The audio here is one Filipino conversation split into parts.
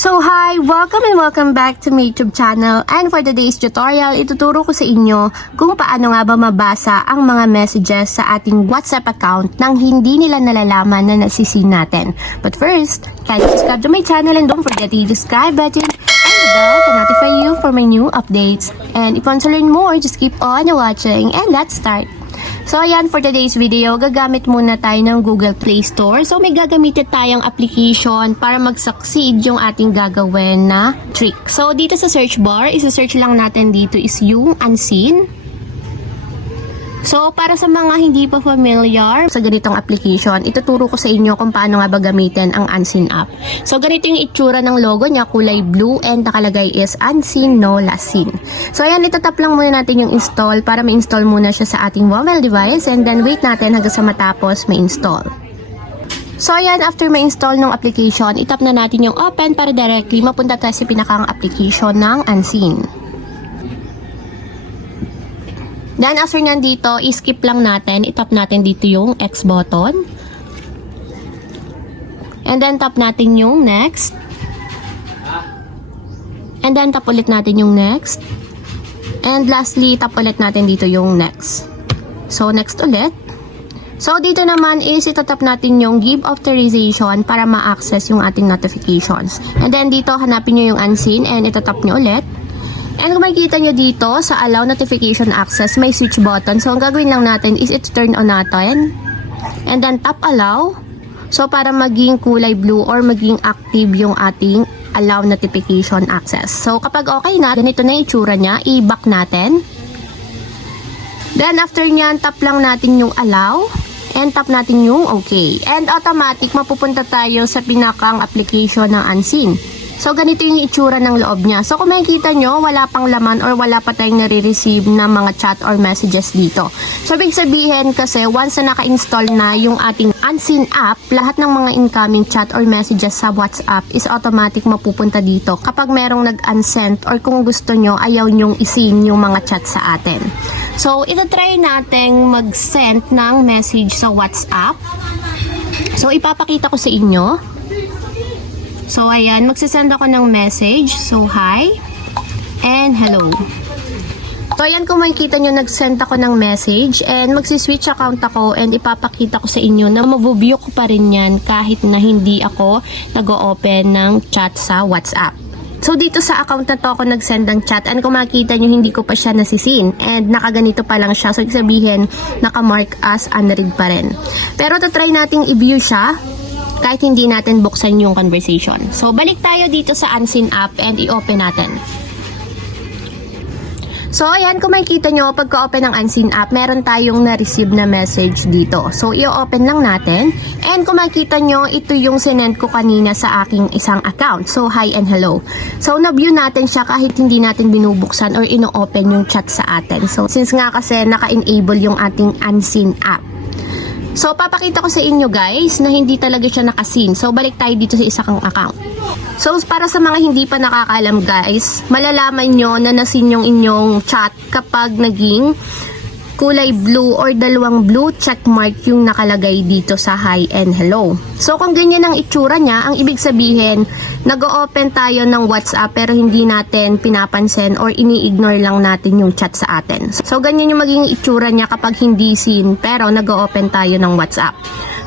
So hi! Welcome and welcome back to my YouTube channel, and for today's tutorial, ituturo ko sa inyo kung paano nga ba mabasa ang mga messages sa ating WhatsApp account nang hindi nila nalalaman na nasisin natin. But first, kindly subscribe to my channel and don't forget to hit the subscribe button and the bell to notify you for my new updates. And if you want to learn more, just keep on watching and let's start! So ayan, for today's video, gagamit muna tayo ng Google Play Store. So may gagamitin tayong application para mag-succeed yung ating gagawin na trick. So dito sa search bar, isa-search lang natin dito is yung unseen. So para sa mga hindi pa familiar sa ganitong application, ituturo ko sa inyo kung paano nga ba gamitin ang unseen app. So ganito yung itsura ng logo niya, kulay blue and nakalagay is unseen, no last seen. So ayan, itatap lang muna natin yung install para ma-install muna siya sa ating mobile device and then wait natin hanggang sa matapos ma-install. So ayan, after ma-install ng application, itap na natin yung open para directly mapunta tayo sa pinakang application ng unseen. Then after nyan dito, i-skip lang natin, itap natin dito yung X button. And then tap natin yung next. And then tap ulit natin yung next. And lastly, tap ulit natin dito yung next. So next ulit. So dito naman is itatap natin yung give authorization para ma-access yung ating notifications. And then dito hanapin nyo yung unseen and itatap nyo ulit. And kung makikita nyo dito sa allow notification access, may switch button. So ang gagawin lang natin is i-turn on natin. And then tap allow. So para maging kulay blue or maging active yung ating allow notification access. So kapag okay na, ganito na yung itsura niya, i-back natin. Then after nyan, tap lang natin yung allow. And tap natin yung okay. And automatic, mapupunta tayo sa pinakang application ng unseen. So, ganito yung itsura ng loob niya. So, kung makikita nyo, wala pang laman or wala pa tayong nare-receive na mga chat or messages dito. So, ibig sabihin kasi, once na naka-install na yung ating unseen app, lahat ng mga incoming chat or messages sa WhatsApp is automatic mapupunta dito kapag merong nag-unsend or kung gusto nyo, ayaw nyong isin yung mga chat sa atin. So, itatry natin mag-send ng message sa WhatsApp. So, ipapakita ko sa inyo. So, ayan, magsasend ako ng message. So, hi and hello. So, ayan, kung makikita nyo, nag-send ako ng message and magsiswitch account ako and ipapakita ko sa inyo na maview ko pa rin yan kahit na hindi ako nag-o-open ng chat sa WhatsApp. So, dito sa account na to ako nag-send ng chat and kung makikita nyo, hindi ko pa siya nasisin and nakaganito pa lang siya. So, ibig sabihin, nakamark as unread pa rin. Pero, tatry nating i-view siya kahit hindi natin buksan yung conversation. So, balik tayo dito sa unseen app and i-open natin. So, ayan, kung makikita nyo, pagka-open ng unseen app, meron tayong na-receive na message dito. So, i-open lang natin. And kung makikita nyo, ito yung sinend ko kanina sa aking isang account. So, hi and hello. So, na-view natin siya kahit hindi natin binubuksan or ino-open yung chat sa atin. So, since nga kasi naka-enable yung ating unseen app. So, papakita ko sa inyo guys na hindi talaga siya nakasin. So, balik tayo dito sa isa kong account. So, para sa mga hindi pa nakakaalam guys, malalaman nyo na nasin yung inyong chat kapag naging kulay blue or dalawang blue checkmark yung nakalagay dito sa hi and hello. So, kung ganyan ang itsura niya, ang ibig sabihin, nag-o-open tayo ng WhatsApp pero hindi natin pinapansin or ini-ignore lang natin yung chat sa atin. So, ganyan yung magiging itsura niya kapag hindi seen pero nag-o-open tayo ng WhatsApp.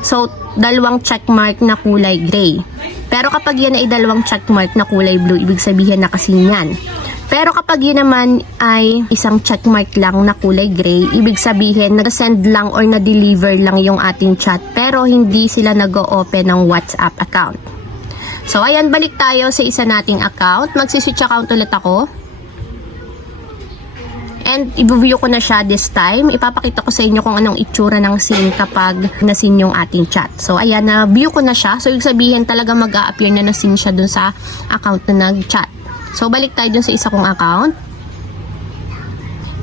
So, dalawang checkmark na kulay gray. Pero kapag yan ay dalawang checkmark na kulay blue, ibig sabihin nakasin yan. Pero kapag yun naman ay isang checkmark lang na kulay gray, ibig sabihin nag-send lang or na-deliver lang yung ating chat pero hindi sila nag-o-open ng WhatsApp account. So ayan, balik tayo sa isa nating account. Magsiswitch account ulit ako. And i-view ko na siya this time. Ipapakita ko sa inyo kung anong itsura ng scene kapag nasin yung ating chat. So ayan, na-view ko na siya. So ibig sabihin talaga mag-a-appear na nasin siya dun sa account na nag-chat. So, balik tayo dun sa isa kong account.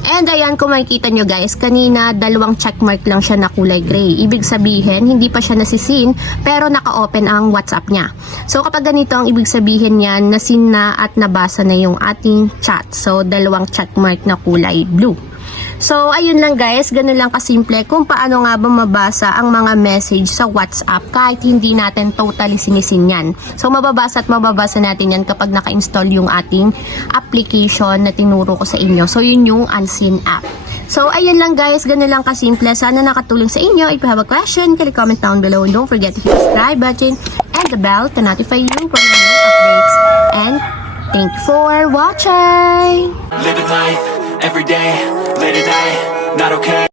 And ayan, kung makikita nyo guys, kanina dalawang checkmark lang siya na kulay gray. Ibig sabihin, hindi pa siya nasisin, pero naka-open ang WhatsApp niya. So, kapag ganito ang ibig sabihin niyan, nasin na at nabasa na yung ating chat. So, dalawang checkmark na kulay blue. So, ayun lang guys, ganun lang kasimple kung paano nga ba mabasa ang mga message sa WhatsApp kahit hindi natin totally sinisin yan. So, mababasa at mababasa natin yan kapag naka-install yung ating application na tinuro ko sa inyo. So, yun yung Unseen app. So, ayun lang guys, ganun lang kasimple. Sana nakatulong sa inyo. If you have a question, can you comment down below and don't forget to hit the subscribe button and the bell to notify you for my new updates. And thank you for watching! Living life, every day, late at night, not okay.